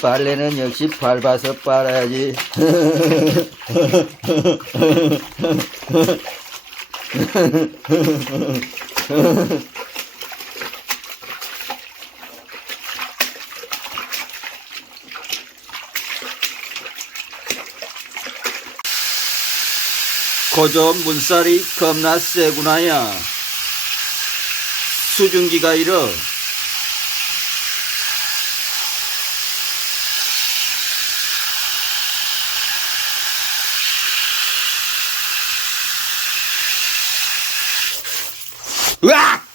빨래는 역시 밟아서 빨아야지. 고저 문살이 겁나 세구나야. 수증기가 이러. 으악!